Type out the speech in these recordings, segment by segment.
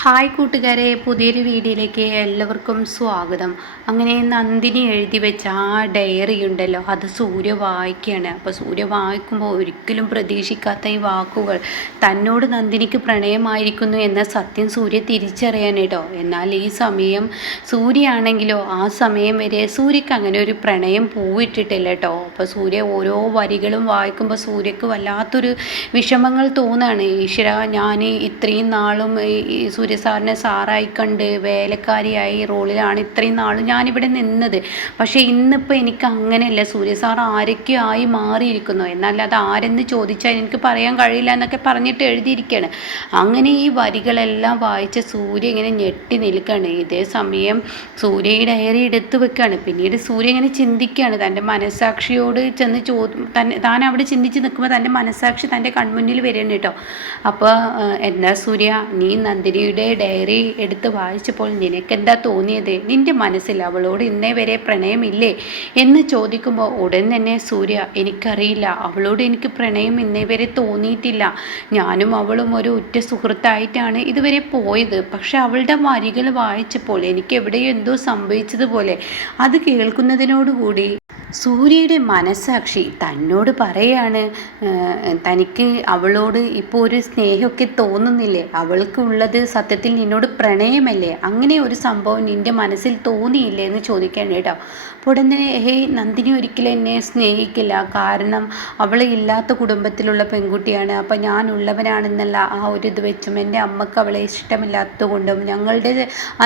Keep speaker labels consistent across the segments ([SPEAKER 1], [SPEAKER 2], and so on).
[SPEAKER 1] Hi കൂട്ടുകാരെ പുതിയൊരു വീഡിയോയിലേക്ക് എല്ലാവർക്കും സ്വാഗതം. അങ്ങനെ നന്ദിനി എഴുതി വെച്ച ആ ഡയറി ഉണ്ടല്ലോ അത് സൂര്യ വായിക്കുകയാണ്. അപ്പോൾ സൂര്യ വായിക്കുമ്പോൾ ഒരിക്കലും പ്രതീക്ഷിക്കാത്ത ഈ വാക്കുകൾ. തന്നോട് നന്ദിനിക്ക് പ്രണയമായിരിക്കുന്നു എന്ന സത്യം സൂര്യ തിരിച്ചറിയാൻ കേട്ടോ എന്നാൽ ഈ സമയം സൂര്യയാണെങ്കിലോ ആ സമയം വരെ സൂര്യക്ക് അങ്ങനെ ഒരു പ്രണയം പൂവിട്ടിട്ടില്ല കേട്ടോ അപ്പോൾ സൂര്യ ഓരോ വരികളും വായിക്കുമ്പോൾ സൂര്യക്ക് വല്ലാത്തൊരു വിഷമങ്ങൾ തോന്നുകയാണ് ഈശ്വര ഞാൻ ഇത്രയും നാളും ഈ- ഈ സൂര്യ സാറിനെ സാറായി കണ്ട് വേലക്കാരിയായി റോളിലാണ് ഇത്രയും നാൾ ഞാനിവിടെ നിന്നത്. പക്ഷേ ഇന്നിപ്പോൾ എനിക്ക് അങ്ങനെയല്ല. സൂര്യ സാർ ആരൊക്കെ ആയി മാറിയിരിക്കുന്നു? എന്നാൽ അത് ആരെന്ന് ചോദിച്ചാൽ എനിക്ക് പറയാൻ കഴിയില്ല എന്നൊക്കെ പറഞ്ഞിട്ട് എഴുതിയിരിക്കുകയാണ് അങ്ങനെ ഈ വരികളെല്ലാം വായിച്ച സൂര്യ ഇങ്ങനെ ഞെട്ടി നിൽക്കുകയാണ്. ഇതേ സമയം സൂര്യ ഈ ഡയറി എടുത്തു വെക്കുകയാണ്. പിന്നീട് സൂര്യ ഇങ്ങനെ ചിന്തിക്കുകയാണ്. തന്റെ മനസ്സാക്ഷിയോട് ചെന്ന് ചോ തന്നെ താൻ അവിടെ ചിന്തിച്ച് നിൽക്കുമ്പോൾ തന്റെ മനസ്സാക്ഷി തന്റെ കൺമുന്നിൽ വരുന്നു കേട്ടോ. അപ്പോൾ എന്താ സൂര്യ? നീ നന്ദിനിയുടെ ഡയറി എടുത്ത് വായിച്ചപ്പോൾ നിനക്കെന്താ തോന്നിയത്? നിന്റെ മനസ്സിൽ അവളോട് ഇന്നേ വരെ പ്രണയമില്ലേ? എന്ന് ചോദിക്കുമ്പോൾ ഉടൻ തന്നെ സൂര്യ എനിക്കറിയില്ല. അവളോട് എനിക്ക് പ്രണയം ഇന്നേ വരെ തോന്നിയിട്ടില്ല. ഞാനും അവളും ഒരു ഉറ്റ സുഹൃത്തായിട്ടാണ് ഇതുവരെ പോയത്. പക്ഷെ അവളുടെ വരികൾ വായിച്ചപ്പോൾ എനിക്ക് എവിടെയോ എന്തോ സംഭവിച്ചതുപോലെ. അത് കേൾക്കുന്നതിനോടുകൂടി സൂര്യയുടെ മനസ്സാക്ഷി തന്നോട് പറയാണ് തനിക്ക് അവളോട് ഇപ്പോൾ ഒരു സ്നേഹമൊക്കെ തോന്നുന്നില്ലേ? അവൾക്ക് ഉള്ളത് സത്യത്തിൽ നിന്നോട് പ്രണയമല്ലേ? അങ്ങനെ ഒരു സംഭവം നിന്റെ മനസ്സിൽ തോന്നിയില്ലേ എന്ന് ചോദിക്കുകയാണ് കേട്ടോ. അപ്പോൾ ഉടനെ ഹേയ് നന്ദിനി ഒരിക്കലും എന്നെ സ്നേഹിക്കില്ല. കാരണം അവൾ ഇല്ലാത്ത കുടുംബത്തിലുള്ള പെൺകുട്ടിയാണ്. അപ്പം ഞാൻ ഉള്ളവനാണെന്നല്ല ആ ഒരു ഇത് വെച്ചും എന്റെ അമ്മയ്ക്ക് അവളെ ഇഷ്ടമില്ലാത്തത് കൊണ്ടും ഞങ്ങളുടെ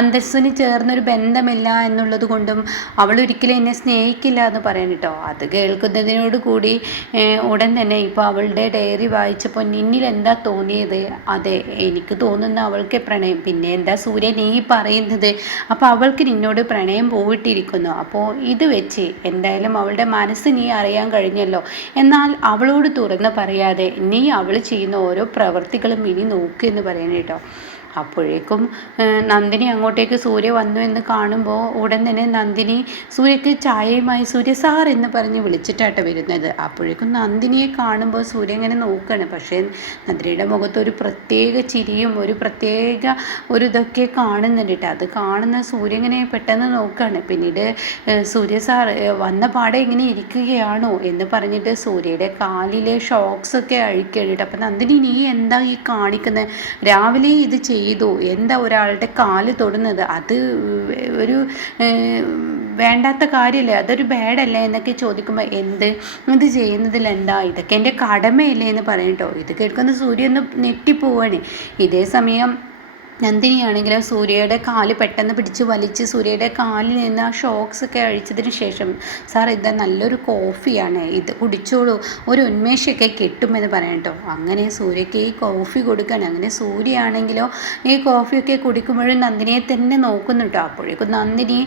[SPEAKER 1] അന്തസ്സിന് ചേർന്നൊരു ബന്ധമില്ല എന്നുള്ളത് കൊണ്ടും അവൾ ഒരിക്കലും എന്നെ സ്നേഹിക്കില്ല എന്ന് പറയാൻ കേട്ടോ. അത് കേൾക്കുന്നതിനോട് കൂടി ഉടൻ തന്നെ ഇപ്പോൾ അവളുടെ ഡയറി വായിച്ചപ്പോൾ നിന്നിൽ എന്താ തോന്നിയത്? അതെ എനിക്ക് തോന്നുന്ന അവൾക്ക് പ്രണയം. പിന്നെ എന്താ സൂര്യ നീ പറയുന്നത്? അപ്പോൾ അവൾക്ക് നിന്നോട് പ്രണയം പോയിട്ടിരിക്കുന്നു അപ്പോൾ ഇത് വെച്ച് എന്തായാലും അവളുടെ മനസ്സ് നീ അറിയാൻ കഴിഞ്ഞല്ലോ. എന്നാൽ അവളോട് തുറന്ന് പറയാതെ നീ അവൾ ചെയ്യുന്ന ഓരോ പ്രവൃത്തികളും ഇനി നോക്ക് എന്ന് കേട്ടോ അപ്പോഴേക്കും നന്ദിനി അങ്ങോട്ടേക്ക് സൂര്യ വന്നു എന്ന് കാണുമ്പോൾ ഉടൻ തന്നെ നന്ദിനി സൂര്യക്ക് ചായയുമായി സൂര്യ സാർ എന്ന് പറഞ്ഞ് വിളിച്ചിട്ടാട്ടോ വരുന്നത്. അപ്പോഴേക്കും നന്ദിനിയെ കാണുമ്പോൾ സൂര്യ ഇങ്ങനെ നോക്കുകയാണ് പക്ഷേ നന്ദിനിയുടെ മുഖത്ത് ഒരു പ്രത്യേക ചിരിയും ഒരു പ്രത്യേക ഒരു ഇതൊക്കെ കാണുന്നുണ്ട്. അത് കാണുന്ന സൂര്യ ഇങ്ങനെ പെട്ടെന്ന് നോക്കുകയാണ് പിന്നീട് സൂര്യ സാർ വന്ന പാടെ ഇങ്ങനെ ഇരിക്കുകയാണോ എന്ന് പറഞ്ഞിട്ട് സൂര്യയുടെ കാലിലെ ഷോക്സ് ഒക്കെ അഴിക്കുകയാണ് കേട്ടോ. അപ്പം നന്ദിനി നീ എന്താ ഈ കാണിക്കുന്നത് രാവിലെ ഇത് ചെയ്തു? എന്താ ഒരാളുടെ കാൽ തൊടുന്നത്? അത് ഒരു വേണ്ടാത്ത കാര്യമല്ലേ അതൊരു ബാഡല്ലേ എന്നൊക്കെ ചോദിക്കുമ്പോൾ എന്ത്? ഇത് ചെയ്യുന്നതിൽ എന്താ ഇതൊക്കെ എന്റെ കടമയല്ലേ എന്ന് പറയട്ടോ ഇത് കേൾക്കുന്ന സൂര്യ ഒന്ന് ഞെട്ടിപ്പോവാണ്. ഇതേ സമയം നന്ദിനിയാണെങ്കിലും സൂര്യയുടെ കാൽ പെട്ടെന്ന് പിടിച്ച് വലിച്ച് സൂര്യയുടെ കാലിൽ നിന്ന് ആ ഷോക്സ് ഒക്കെ അഴിച്ചതിന് ശേഷം സാർ ഇത് നല്ലൊരു കോഫിയാണ് ഇത് കുടിച്ചോളൂ. ഒരു ഉന്മേഷമൊക്കെ കിട്ടുമെന്ന് പറയാം കേട്ടോ അങ്ങനെ സൂര്യയ്ക്ക് ഈ കോഫി കൊടുക്കുകയാണ്. അങ്ങനെ സൂര്യയാണെങ്കിലോ ഈ കോഫിയൊക്കെ കുടിക്കുമ്പോഴും നന്ദിനിയെ തന്നെ നോക്കുന്നു കേട്ടോ അപ്പോഴേക്കും നന്ദിനി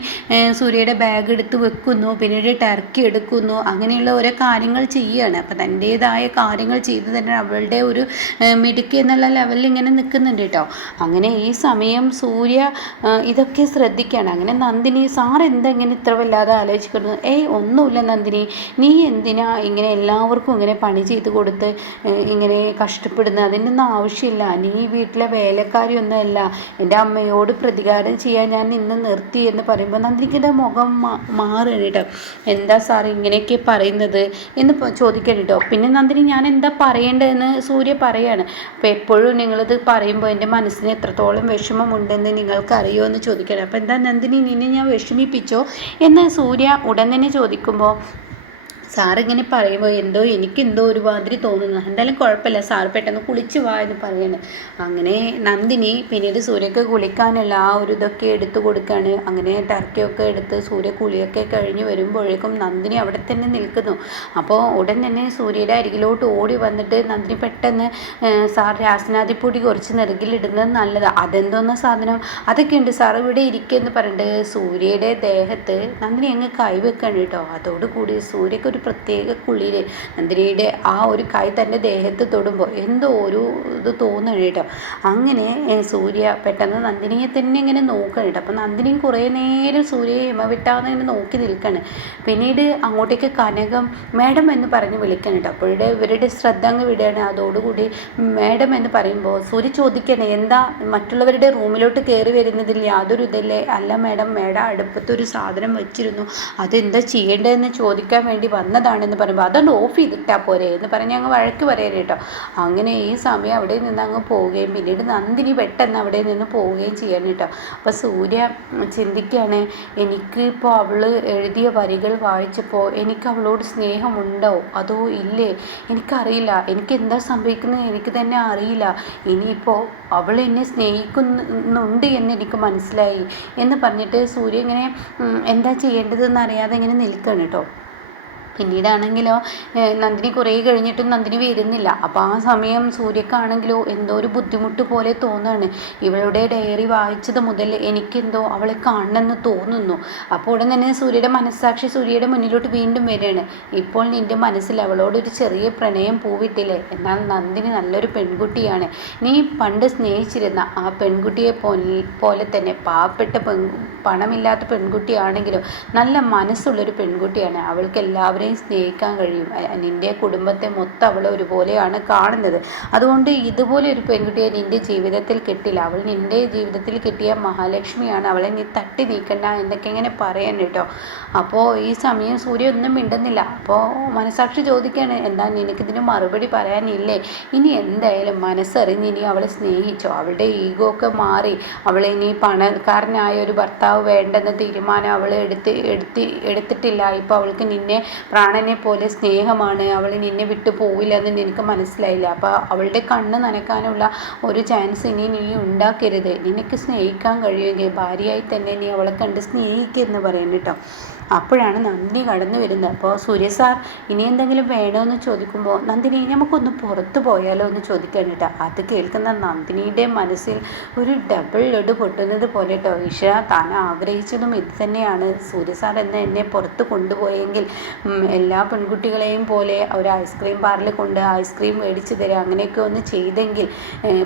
[SPEAKER 1] സൂര്യയുടെ ബാഗ് എടുത്ത് വെക്കുന്നു പിന്നീട് ടർക്കി എടുക്കുന്നു അങ്ങനെയുള്ള ഓരോ കാര്യങ്ങൾ ചെയ്യുകയാണ്. അപ്പം തന്റേതായ കാര്യങ്ങൾ ചെയ്ത് തന്നെ അവളുടെ ഒരു മിടുക്കി എന്നുള്ള ലെവലിൽ ഇങ്ങനെ നിൽക്കുന്നുണ്ട് കേട്ടോ അങ്ങനെ ഈ സമയം സൂര്യ ഇതൊക്കെ ശ്രദ്ധിക്കുകയാണ് അങ്ങനെ നന്ദിനി സാർ എന്താ ഇങ്ങനെ ഇത്ര വല്ലാതെ ആലോചിക്കുന്നത്? ഏയ് ഒന്നുമില്ല നന്ദിനി. നീ എന്തിനാ ഇങ്ങനെ എല്ലാവർക്കും ഇങ്ങനെ പണി ചെയ്ത് കൊടുത്ത് ഇങ്ങനെ കഷ്ടപ്പെടുന്നത്? അതിന്റെ ഒന്നും ആവശ്യമില്ല. നീ വീട്ടിലെ വേലക്കാരിയൊന്നുമല്ല. എന്റെ അമ്മയോട് പ്രതികാരം ചെയ്യാൻ ഞാൻ ഇന്ന് നിർത്തി എന്ന് പറയുമ്പോൾ നന്ദിനിക്കിന്റെ മുഖം മാ- മാറുകയാണ് കേട്ടോ. എന്താ സാർ ഇങ്ങനെയൊക്കെ പറയുന്നത്? എന്ന് ചോദിക്കണം കേട്ടോ. പിന്നെ നന്ദിനി ഞാൻ എന്താ പറയേണ്ടതെന്ന്? സൂര്യ പറയാണ്. അപ്പോൾ എപ്പോഴും നിങ്ങളിത് പറയുമ്പോൾ എന്റെ മനസ്സിന് എത്രത്തോളം വിഷമമുണ്ടെന്ന് നിങ്ങൾക്കറിയോ എന്ന് ചോദിക്കണം. അപ്പോൾ എന്താ നന്ദിനി നിന്നെ ഞാൻ വിഷമിപ്പിച്ചോ? എന്ന് സൂര്യ ഉടൻ തന്നെ ചോദിക്കുമ്പോൾ സാറിങ്ങനെ പറയുമ്പോൾ എന്തോ എനിക്കെന്തോ ഒരുമാതിരി തോന്നുന്നു. എന്തായാലും കുഴപ്പമില്ല. സാർ പെട്ടെന്ന് കുളിച്ച് വാ എന്ന് പറയാണ്. അങ്ങനെ നന്ദിനി പിന്നീട് സൂര്യക്ക് കുളിക്കാനുള്ള ആ ഒരു ഇതൊക്കെ എടുത്തു കൊടുക്കുകയാണ് അങ്ങനെ ടർക്കിയൊക്കെ എടുത്ത് സൂര്യ കുളിയൊക്കെ കഴിഞ്ഞ് വരുമ്പോഴേക്കും നന്ദിനി അവിടെ തന്നെ നിൽക്കുന്നു. അപ്പോൾ ഉടൻ തന്നെ സൂര്യയുടെ അരികിലോട്ട് ഓടി വന്നിട്ട് നന്ദിനി പെട്ടെന്ന് "ഏഹ്, സാർ രാസനാദിപ്പൊടി കുറച്ച് നെറുകിലിടുന്നത് നല്ലതാണ് അതെന്തോന്ന സാധനം? അതൊക്കെ ഉണ്ട്. സാർ ഇവിടെ ഇരിക്കുമെന്ന് പറഞ്ഞിട്ട് സൂര്യയുടെ ദേഹത്ത് നന്ദിനി അങ്ങ് കൈവെക്കാണ് കേട്ടോ. അതോടുകൂടി സൂര്യക്ക് ഒരു പ്രത്യേക കുളിയിൽ നന്ദിനിയുടെ ആ ഒരു കൈ തന്റെ ദേഹത്ത് തൊടുമ്പോൾ എന്തോ ഒരു ഇത് തോന്നണം കേട്ടോ. അങ്ങനെ സൂര്യ പെട്ടെന്ന് നന്ദിനിയെ തന്നെ ഇങ്ങനെ നോക്കണം കേട്ടോ. അപ്പം നന്ദിനിയും കുറേ നേരം സൂര്യയെ ഹിമവിട്ടാന്ന് ഇങ്ങനെ നോക്കി നിൽക്കണം പിന്നീട് അങ്ങോട്ടേക്ക് കനകം മാഡം എന്ന് പറഞ്ഞ് വിളിക്കണം കേട്ടോ. അപ്പോഴേ ഇവരുടെ ശ്രദ്ധ അങ്ങ് വിടുകയാണ്. അതോടുകൂടി മേഡം എന്ന് പറയുമ്പോൾ സൂര്യ ചോദിക്കണേ എന്താ മറ്റുള്ളവരുടെ റൂമിലോട്ട് കയറി വരുന്നതിൽ യാതൊരു ഇതില്ലേ അല്ല മാഡം മേഡം അടുപ്പത്തൊരു സാധനം വെച്ചിരുന്നു. അതെന്താ ചെയ്യേണ്ടതെന്ന് ചോദിക്കാൻ വേണ്ടി വന്നതാണെന്ന് പറയുമ്പോൾ അതുകൊണ്ട് ഓഫ് ചെയ്തിട്ടാ പോരെ എന്ന് പറഞ്ഞ് അങ്ങ് വഴക്ക് പറയാൻ കേട്ടോ. അങ്ങനെ ഈ സമയം അവിടെ നിന്ന് അങ്ങ് പോവുകയും പിന്നീട് നന്ദിനി പെട്ടെന്ന് അവിടെ നിന്ന് പോവുകയും ചെയ്യാൻ കേട്ടോ. അപ്പോൾ സൂര്യ ചിന്തിക്കുകയാണ് എനിക്കിപ്പോൾ അവൾ എഴുതിയ വരികൾ വായിച്ചപ്പോൾ എനിക്ക് അവളോട് സ്നേഹമുണ്ടോ? അതോ ഇല്ലേ? എനിക്കറിയില്ല. എനിക്ക് എന്താ സംഭവിക്കുന്നത് എനിക്ക് തന്നെ അറിയില്ല. ഇനിയിപ്പോൾ അവൾ എന്നെ സ്നേഹിക്കുന്നുണ്ട് എന്ന് എനിക്ക് മനസ്സിലായി. എന്ന് പറഞ്ഞിട്ട് സൂര്യ ഇങ്ങനെ എന്താ ചെയ്യേണ്ടതെന്ന് അറിയാതെ ഇങ്ങനെ നിൽക്കണം കേട്ടോ. പിന്നീടാണെങ്കിലോ നന്ദിനി കുറേ കഴിഞ്ഞിട്ടും നന്ദിനി വരുന്നില്ല. അപ്പോൾ ആ സമയം സൂര്യക്കാണെങ്കിലോ എന്തോ ഒരു ബുദ്ധിമുട്ട് പോലെ തോന്നുകയാണ് ഇവളുടെ ഡയറി വായിച്ചത് മുതൽ എനിക്കെന്തോ അവളെ കാണണമെന്ന് തോന്നുന്നു. അപ്പോൾ ഉടൻ തന്നെ സൂര്യയുടെ മനസ്സാക്ഷി സൂര്യയുടെ മുന്നിലോട്ട് വീണ്ടും വരികയാണ്. ഇപ്പോൾ നിന്റെ മനസ്സിൽ അവളോടൊരു ചെറിയ പ്രണയം പൂവിട്ടില്ലേ? എന്നാൽ നന്ദിനി നല്ലൊരു പെൺകുട്ടിയാണ്. നീ പണ്ട് സ്നേഹിച്ചിരുന്ന ആ പെൺകുട്ടിയെ പോലെ തന്നെ പാവപ്പെട്ട പെൺ പണമില്ലാത്ത പെൺകുട്ടിയാണെങ്കിലും നല്ല മനസ്സുള്ളൊരു പെൺകുട്ടിയാണ്. അവൾക്ക് എല്ലാവരെയും സ്നേഹിക്കാൻ കഴിയും. നിന്റെ കുടുംബത്തെ മൊത്തം അവൾ ഒരുപോലെയാണ് കാണുന്നത്. അതുകൊണ്ട് ഇതുപോലെ ഒരു പെൺകുട്ടിയെ നിന്റെ ജീവിതത്തിൽ കിട്ടില്ല. അവൾ നിന്റെ ജീവിതത്തിൽ കിട്ടിയ മഹാലക്ഷ്മിയാണ്. അവളെ നീ തട്ടി നീക്കണ്ട എന്നൊക്കെ ഇങ്ങനെ പറയാൻ കേട്ടോ. അപ്പോൾ ഈ സമയം സൂര്യ ഒന്നും മിണ്ടുന്നില്ല. അപ്പോൾ മനസാക്ഷി ചോദിക്കുകയാണ് എന്താ നിനക്കിതിന് മറുപടി പറയാനില്ലേ? ഇനി എന്തായാലും മനസ്സറിഞ്ഞ് ഇനി അവളെ സ്നേഹിച്ചോ? അവളുടെ ഈഗോ ഒക്കെ മാറി. അവളെ ഇനി പണക്കാരനായ ഒരു ഭർത്താവ് വേണ്ടെന്ന തീരുമാനം അവൾ എടുത്ത് എടുത്ത് എടുത്തിട്ടില്ല. ഇപ്പോൾ അവൾക്ക് നിന്നെ പ്രാണനെ പോലെ സ്നേഹമാണ്. അവൾ നിന്നെ വിട്ടു പോവില്ല എന്ന് നിനക്ക് മനസ്സിലായില്ല. അപ്പോൾ അവളുടെ കണ്ണ് നനക്കാനുള്ള ഒരു ചാൻസ് ഇനി നീ ഉണ്ടാക്കരുത്. നിനക്ക് സ്നേഹിക്കാൻ കഴിയുമെങ്കിൽ ഭാര്യയായി തന്നെ നീ അവളെ കണ്ട് സ്നേഹിക്കുന്നു പറയുന്നു കേട്ടോ. അപ്പോഴാണ് നന്ദിനി കടന്നു വരുന്നത്. അപ്പോൾ സൂര്യ സാർ ഇനി എന്തെങ്കിലും വേണമെന്ന് ചോദിക്കുമ്പോൾ നന്ദിനി നമുക്കൊന്ന് പുറത്തു പോയാലോ എന്ന് ചോദിക്കാൻ കേട്ടോ അത് കേൾക്കുന്ന നന്ദിനിയുടെ മനസ്സിൽ ഒരു ഡബിൾ ലഡ് പൊട്ടുന്നത് പോലെ കേട്ടോ ഈശ്വര താൻ ആഗ്രഹിച്ചതും ഇത് തന്നെയാണ്. സൂര്യ സാർ എന്നെ എന്നെ പുറത്ത് കൊണ്ടുപോയെങ്കിൽ എല്ലാ പെൺകുട്ടികളെയും പോലെ ഒരു ഐസ്ക്രീം പാർലർ കൊണ്ട് ഐസ്ക്രീം മേടിച്ച് തരിക അങ്ങനെയൊക്കെ ഒന്ന് ചെയ്തെങ്കിൽ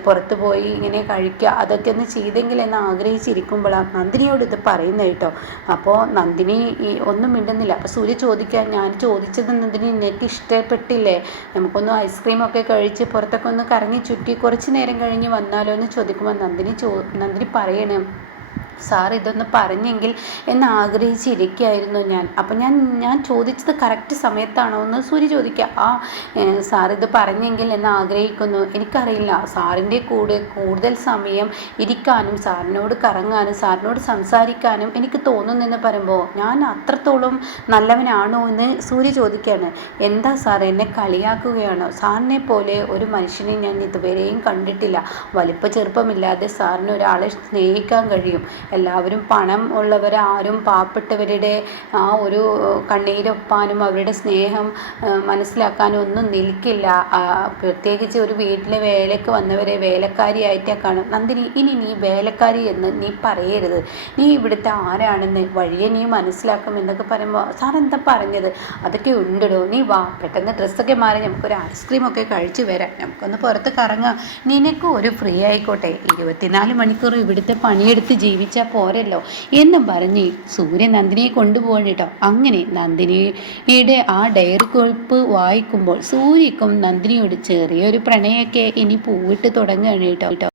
[SPEAKER 1] പുറത്ത് പോയി ഇങ്ങനെ കഴിക്കുക അതൊക്കെ ഒന്ന് ചെയ്തെങ്കിൽ എന്ന് ആഗ്രഹിച്ചിരിക്കുമ്പോഴാണ് നന്ദിനിയോട് ഇത് പറയുന്നത് കേട്ടോ. അപ്പോൾ നന്ദിനി ഒന്നും മിണ്ടുന്നില്ല. അപ്പോൾ സൂര്യ ചോദിക്കാൻ ഞാൻ ചോദിച്ചത് നന്ദിനി നിനക്ക് ഇഷ്ടപ്പെട്ടില്ലേ? നമുക്കൊന്ന് ഐസ്ക്രീമൊക്കെ കഴിച്ച് പുറത്തൊക്കെ ഒന്ന് കറങ്ങി ചുറ്റി കുറച്ച് നേരം കഴിഞ്ഞ് വന്നാലോ എന്ന് ചോദിക്കുമ്പോൾ നന്ദിനി ചോ നന്ദിനി പറയണേ. സാർ ഇതൊന്ന് പറഞ്ഞെങ്കിൽ എന്ന് ആഗ്രഹിച്ചിരിക്കുകയായിരുന്നു ഞാൻ. അപ്പം ഞാൻ ഞാൻ ചോദിച്ചത് കറക്റ്റ് സമയത്താണോ എന്ന് സൂര്യ ചോദിക്കുക. ആ സാർ ഇത് പറഞ്ഞെങ്കിൽ എന്ന് ആഗ്രഹിക്കുന്നു. എനിക്കറിയില്ല. സാറിന്റെ കൂടെ കൂടുതൽ സമയം ഇരിക്കാനും സാറിനോട് കറങ്ങാനും സാറിനോട് സംസാരിക്കാനും എനിക്ക് തോന്നുന്നെന്ന് പറയുമ്പോൾ ഞാൻ അത്രത്തോളം നല്ലവനാണോ എന്ന് സൂര്യ ചോദിക്കുകയാണ്. എന്താ സാർ എന്നെ കളിയാക്കുകയാണോ? സാറിനെ പോലെ ഒരു മനുഷ്യനെ ഞാൻ ഇതുവരെയും കണ്ടിട്ടില്ല. വലിപ്പ ചെറുപ്പമില്ലാതെ സാറിന് ഒരാളെ സ്നേഹിക്കാൻ കഴിയും. എല്ലാവരും പണം ഉള്ളവർ ആരും പാവപ്പെട്ടവരുടെ ആ ഒരു കണ്ണീരൊപ്പാനും അവരുടെ സ്നേഹം മനസ്സിലാക്കാനും ഒന്നും നിൽക്കില്ല. പ്രത്യേകിച്ച് ഒരു വീട്ടിലെ വേലയ്ക്ക് വന്നവരെ വേലക്കാരിയായിട്ടാ കാണും. നന്ദിനി ഇനി നീ വേലക്കാരി എന്ന് നീ പറയരുത്. നീ ഇവിടുത്തെ ആരാണെന്ന് വഴിയെ നീ മനസ്സിലാക്കും എന്നൊക്കെ പറയുമ്പോൾ സാർ എന്താ പറഞ്ഞത്? അതൊക്കെ ഉണ്ടിടോ. നീ വാ പെട്ടെന്ന് ഡ്രസ്സൊക്കെ മാറി നമുക്കൊരു ഐസ്ക്രീം ഒക്കെ കഴിച്ചു വരാം. നമുക്കൊന്ന് പുറത്ത് കറങ്ങാം. നിനക്കും ഒരു ഫ്രീ ആയിക്കോട്ടെ. ഇരുപത്തിനാല് മണിക്കൂർ ഇവിടുത്തെ പണിയെടുത്ത് ജീവിച്ചാൽ പോരല്ലോ എന്നും പറഞ്ഞ് സൂര്യൻ നന്ദിനിയെ കൊണ്ടുപോകണം കേട്ടോ. അങ്ങനെ നന്ദിനിയുടെ ആ ഡയറി കുറിപ്പ് വായിക്കുമ്പോൾ സൂര്യക്കും നന്ദിനിയോട് ചെറിയൊരു പ്രണയമൊക്കെ ഇനി പൂവിട്ട് തുടങ്ങുകയാണ് കേട്ടോ.